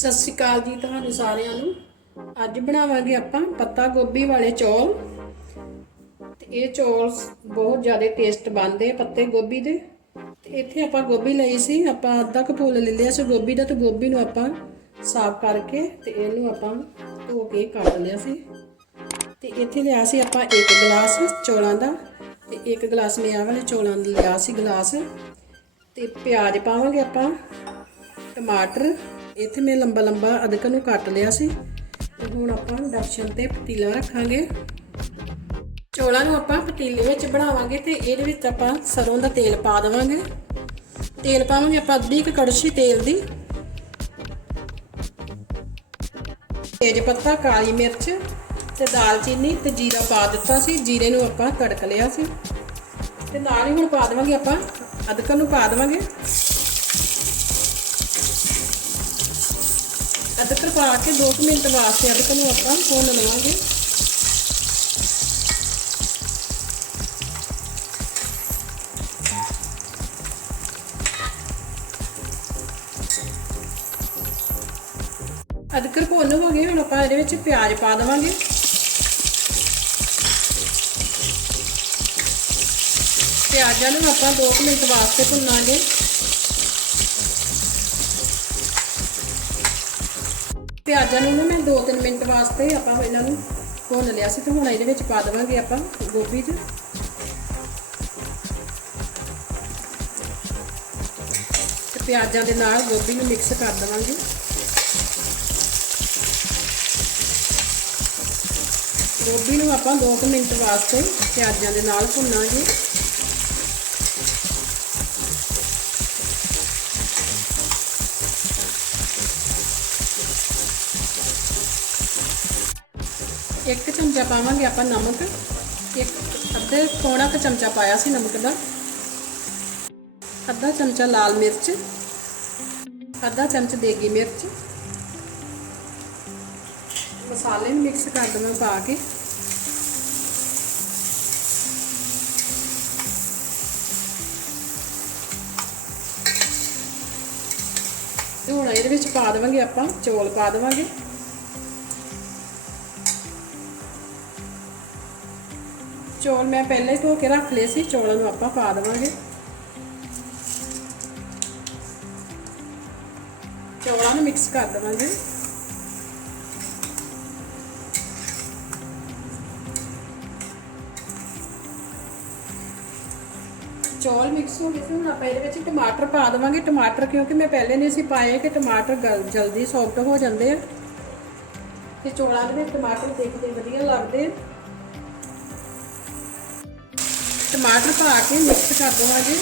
ਸਤਿ ਸ਼੍ਰੀ ਅਕਾਲ ਜੀ ਤੁਹਾਨੂੰ ਸਾਰਿਆਂ ਨੂੰ। ਅੱਜ ਬਣਾਵਾਂਗੇ ਆਪਾਂ ਪੱਤਾ ਗੋਭੀ ਵਾਲੇ ਚੌਲ। ਤੇ ਇਹ ਚੌਲ ਬਹੁਤ ਜ਼ਿਆਦਾ ਟੇਸਟ ਬਣਦੇ ਆ ਪੱਤੇ ਗੋਭੀ ਦੇ। ਤੇ ਇੱਥੇ ਆਪਾਂ ਗੋਭੀ ਲਈ ਸੀ, ਆਪਾਂ ਅੱਧਾ ਕੁ ਲੈ ਲਿਆ ਸੀ ਗੋਭੀ ਦਾ ਤੇ ਗੋਭੀ ਨੂੰ ਆਪਾਂ ਸਾਫ਼ ਕਰਕੇ ਤੇ ਇਹਨੂੰ ਆਪਾਂ ਧੋ ਕੇ ਕੱਟ ਲਿਆ ਸੀ। ਤੇ ਇੱਥੇ ਲਿਆ ਸੀ ਆਪਾਂ ਇੱਕ ਗਲਾਸ ਚੌਲਾਂ ਦਾ ਤੇ ਇੱਕ ਗਲਾਸ ਮੈਂ ਆਹ ਵਾਲੇ ਚੌਲਾਂ ਦਾ ਲਿਆ ਸੀ ਗਲਾਸ। ਤੇ ਪਿਆਜ਼ ਪਾਵਾਂਗੇ ਆਪਾਂ, ਟਮਾਟਰ ਇੱਥੇ ਮੈਂ ਲੰਬਾ ਲੰਬਾ ਅਦਰਕ ਨੂੰ ਕੱਟ ਲਿਆ ਸੀ ਤੇ ਹੁਣ ਆਪਾਂ ਇੰਡਕਸ਼ਨ ਤੇ ਪਤੀਲਾ ਰੱਖਾਂਗੇ। ਚੌਲਾਂ ਨੂੰ ਆਪਾਂ ਪਤੀਲੇ ਵਿੱਚ ਬਣਾਵਾਂਗੇ ਤੇ ਇਹਦੇ ਵਿੱਚ ਆਪਾਂ ਸਰੋਂ ਦਾ ਤੇਲ ਪਾ ਦੇਵਾਂਗੇ। ਤੇਲ ਪਾਵਾਂਗੇ ਆਪਾਂ ਅੱਧੀ ਕੁ ਕੜਛੀ ਤੇਲ ਦੀ। ਤੇਜ ਪੱਤਾ, ਕਾਲੀ ਮਿਰਚ ਤੇ ਦਾਲਚੀਨੀ ਤੇ ਜੀਰਾ ਪਾ ਦਿੱਤਾ ਸੀ। ਜੀਰੇ ਨੂੰ ਆਪਾਂ ਤੜਕ ਲਿਆ ਸੀ। ਤੇ ਨਾਲ ਹੀ ਹੁਣ ਪਾ ਦੇਵਾਂਗੇ ਆਪਾਂ ਅਦਰਕ ਨੂੰ ਪਾ ਦੇਵਾਂਗੇ। ਅਦਰਕ ਪਾ ਕੇ 2 ਮਿੰਟ ਵਾਸਤੇ ਅਦਰਕ ਨੂੰ ਆਪਾਂ ਭੁੰਨ ਲਵਾਂਗੇ। ਅਦਰਕ ਭੁੰਨ ਹੋ ਗਏ ਹੁਣ ਆਪਾਂ ਇਹਦੇ ਵਿੱਚ ਪਿਆਜ਼ ਪਾ ਦੇਵਾਂਗੇ। ਪਿਆਜ਼ਾਂ ਨੂੰ ਆਪਾਂ 2 ਮਿੰਟ ਵਾਸਤੇ ਭੁੰਨਾਂਗੇ। ਪਿਆਜ਼ਾਂ ਨੂੰ ਨਾ ਮੈਂ 2-3 ਮਿੰਟ ਵਾਸਤੇ ਆਪਾਂ ਇਹਨਾਂ ਨੂੰ ਭੁੰਨ ਲਿਆ ਸੀ ਤੇ ਹੁਣ ਇਹਦੇ ਵਿੱਚ ਪਾ ਦੇਵਾਂਗੇ ਆਪਾਂ ਗੋਭੀ ਚ। ਤੇ ਪਿਆਜ਼ਾਂ ਦੇ ਨਾਲ ਗੋਭੀ ਨੂੰ ਮਿਕਸ ਕਰ ਦੇਵਾਂਗੇ। ਗੋਭੀ ਨੂੰ ਆਪਾਂ 2 ਮਿੰਟ ਵਾਸਤੇ ਪਿਆਜ਼ਾਂ ਦੇ ਨਾਲ ਭੁੰਨਾਂਗੇ। ਇੱਕ ਚਮਚਾ ਪਾਵਾਂਗੇ ਆਪਾਂ ਨਮਕ। ਇੱਕ ਅੱਧੇ ਪੌਣਾ ਕੁ ਚਮਚਾ ਪਾਇਆ ਸੀ ਨਮਕ ਦਾ। ਅੱਧਾ ਚਮਚਾ ਲਾਲ ਮਿਰਚ। ਅੱਧਾ ਚਮਚ ਦੇਗੀ ਮਿਰਚ। ਮਸਾਲੇ ਨੂੰ ਮਿਕਸ ਕਰ ਦਵਾਂ ਪਾ ਕੇ। ਤੇ ਹੁਣ ਇਹਦੇ ਵਿੱਚ ਪਾ ਦੇਵਾਂਗੇ ਆਪਾਂ ਚੌਲ ਪਾ ਦੇਵਾਂਗੇ। ਚੌਲ ਮੈਂ ਪਹਿਲੇ ਹੀ ਧੋ ਕੇ ਰੱਖ ਲਏ ਸੀ, ਚੌਲਾਂ ਨੂੰ ਆਪਾਂ ਪਾ ਦੇਵਾਂਗੇ। ਚੌਲਾਂ ਨੂੰ ਮਿਕਸ ਕਰ ਦੇਵਾਂਗੇ। ਚੌਲ ਮਿਕਸ ਹੋ ਗਏ ਸੀ, ਹੁਣ ਆਪਾਂ ਇਹਦੇ ਵਿੱਚ ਟਮਾਟਰ ਪਾ ਦੇਵਾਂਗੇ। ਟਮਾਟਰ ਕਿਉਂਕਿ ਮੈਂ ਪਹਿਲੇ ਨਹੀਂ ਸੀ ਪਾਏ ਕਿ ਟਮਾਟਰ ਗਲ, ਜਲਦੀ ਸੌਫਟ ਹੋ ਜਾਂਦੇ ਆ। ਤੇ ਚੌਲਾਂ ਦੇ ਵਿੱਚ ਟਮਾਟਰ ਦੇਖਦੇ ਵਧੀਆ ਲੱਗਦੇ ਆ। ਟਮਾਟਰ ਪਾ ਕੇ ਮਿਕਸ ਕਰ ਦੇਵਾਂਗੇ।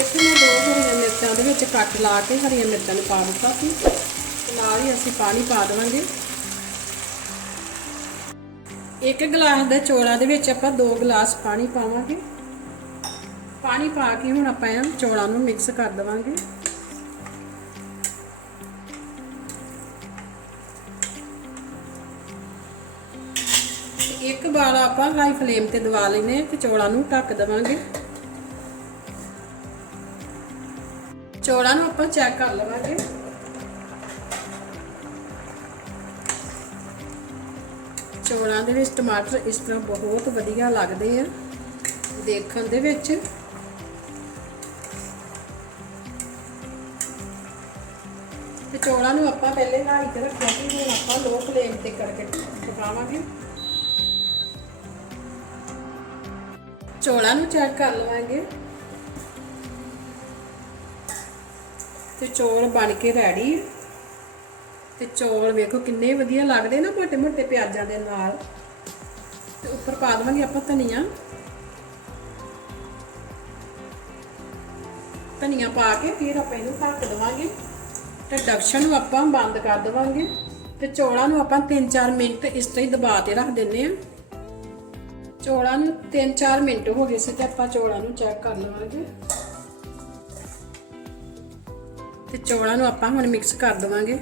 ਇੱਥੇ ਮੈਂ ਦੋ ਹਰੀਆਂ ਮਿਰਚਾਂ ਦੇ ਵਿੱਚ ਕੱਟ ਲਾ ਕੇ ਹਰੀਆਂ ਮਿਰਚਾਂ ਨੂੰ ਪਾ ਦਿੱਤਾ ਸੀ। ਨਾਲ ਹੀ ਅਸੀਂ ਪਾਣੀ ਪਾ ਦੇਵਾਂਗੇ। ਇੱਕ ਗਲਾਸ ਦੇ ਚੌਲਾਂ ਦੇ ਵਿੱਚ ਆਪਾਂ ਦੋ ਗਲਾਸ ਪਾਣੀ ਪਾਵਾਂਗੇ। ਪਾਣੀ ਪਾ ਕੇ ਹੁਣ ਆਪਾਂ ਇਹਨਾਂ ਚੌਲਾਂ ਨੂੰ ਮਿਕਸ ਕਰ ਦੇਵਾਂਗੇ। ਇੱਕ ਵਾਰ ਆਪਾਂ ਹਾਈ ਫਲੇਮ ਤੇ ਦਵਾ ਲੈਨੇ ਤੇ ਚੌਲਾਂ ਨੂੰ ਢੱਕ ਦੇਵਾਂਗੇ। ਚੌਲਾਂ ਨੂੰ ਆਪਾਂ ਚੈੱਕ ਕਰ ਲਵਾਂਗੇ। ਚੌਲਾਂ ਦੇ ਵਿੱਚ ਟਮਾਟਰ ਇਸ ਤਰ੍ਹਾਂ ਬਹੁਤ ਵਧੀਆ ਲੱਗਦੇ ਆ, ਦੇਖਣ ਦੇ ਵਿੱਚ। ਤੇ ਚੌਲਾਂ ਨੂੰ ਆਪਾਂ ਪਹਿਲੇ ਨਹਾਈ ਕੇ ਰੱਖਿਆ ਸੀ, ਹੁਣ ਆਪਾਂ ਲੋ ਫਲੇਮ ਤੇ ਕਰਕੇ ਪਕਾਵਾਂਗੇ। ਚੋਲਾ ਨੂੰ ਚੈੱਕ ਕਰ ਲਵਾਂਗੇ। ਤੇ ਚੋਲ ਬਣ ਕੇ ਰੈਡੀ ਤੇ ਚੋਲ ਵੇਖੋ ਕਿੰਨੇ ਵਧੀਆ ਲੱਗਦੇ ਨਾ ਮੋਟੇ ਮੋਟੇ ਪਿਆਜ਼ਾਂ ਦੇ ਨਾਲ। ਤੇ ਉੱਪਰ ਪਾ ਦਵਾਂਗੇ ਆਪਾਂ ਧਨੀਆ। ਧਨੀਆ ਪਾ ਕੇ ਫਿਰ ਆਪਾਂ ਇਹਨੂੰ ਢੱਕ ਦਵਾਂਗੇ। ਤੇ ਡਕਸ਼ਨ ਨੂੰ ਆਪਾਂ ਬੰਦ ਕਰ ਦਵਾਂਗੇ। ਤੇ ਚੋਲਾਂ ਨੂੰ ਆਪਾਂ 3-4 ਮਿੰਟ ਇਸ ਤਰ੍ਹਾਂ ਹੀ ਦਬਾ ਕੇ ਰੱਖ ਦਿੰਨੇ ਆ ਚੌਲਾਂ ਨੂੰ 3-4 ਮਿੰਟ ਹੋ ਗਏ ਸੀ ਤੇ ਆਪਾਂ ਚੌਲਾਂ ਨੂੰ ਚੈੱਕ ਕਰ ਲਵਾਂਗੇ। ਤੇ ਚੌਲਾਂ ਨੂੰ ਆਪਾਂ ਹੁਣ ਮਿਕਸ ਕਰ ਦੇਵਾਂਗੇ।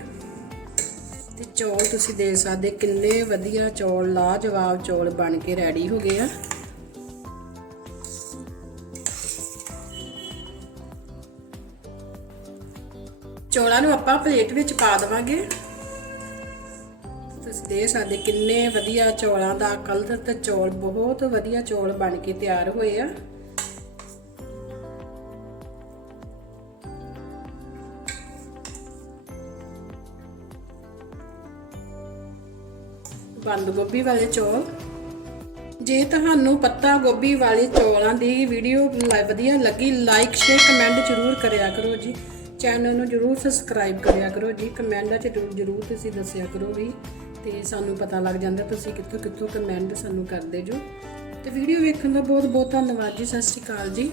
ਤੇ ਚੌਲ ਤੁਸੀਂ ਦੇਖ ਸਕਦੇ ਕਿੰਨੇ ਵਧੀਆ ਚੌਲ, ਲਾਜਵਾਬ ਚੌਲ ਬਣ ਕੇ ਰੈਡੀ ਹੋ ਗਏ ਆ। ਚੌਲਾਂ ਨੂੰ ਆਪਾਂ ਪਲੇਟ ਵਿੱਚ ਪਾ ਦੇਵਾਂਗੇ। ਤੁਸੀਂ ਦੇਖ ਸਕਦੇ ਕਿੰਨੇ ਵਧੀਆ ਚੌਲਾਂ ਦਾ ਕਲਰ ਤੇ ਚੌਲ, ਬਹੁਤ ਵਧੀਆ ਚੌਲ ਬਣ ਕੇ ਤਿਆਰ ਹੋਏ ਆ। ਬੰਦ ਗੋਭੀ ਵਾਲੇ ਚੌਲ। ਜੇ ਤੁਹਾਨੂੰ ਪੱਤਾ ਗੋਭੀ ਵਾਲੇ ਚੌਲਾਂ ਦੀ ਵੀਡੀਓ ਵਧੀਆ ਲੱਗੀ ਲਾਈਕ ਸ਼ੇਅਰ ਕਮੈਂਟ ਜ਼ਰੂਰ ਕਰਿਆ ਕਰੋ ਜੀ। ਚੈਨਲ ਨੂੰ ਜ਼ਰੂਰ ਸਬਸਕ੍ਰਾਈਬ ਕਰਿਆ ਕਰੋ ਜੀ। ਕਮੈਂਟਾਂ 'ਚ ਜ਼ਰੂਰ ਤੁਸੀਂ ਦੱਸਿਆ ਕਰੋ ਵੀ ਤੇ ਸਾਨੂੰ ਪਤਾ ਲੱਗ ਜਾਂਦਾ, ਤੁਸੀਂ ਕਿੱਥੋਂ ਕਿੱਥੋਂ ਕਮੈਂਟ ਸਾਨੂੰ ਕਰਦੇ ਜੋ। ਤੇ ਵੀਡੀਓ ਵੇਖਣ ਦਾ ਬਹੁਤ ਬਹੁਤ ਧੰਨਵਾਦ ਜੀ, ਸਤਿ ਸ਼੍ਰੀ ਅਕਾਲ ਜੀ।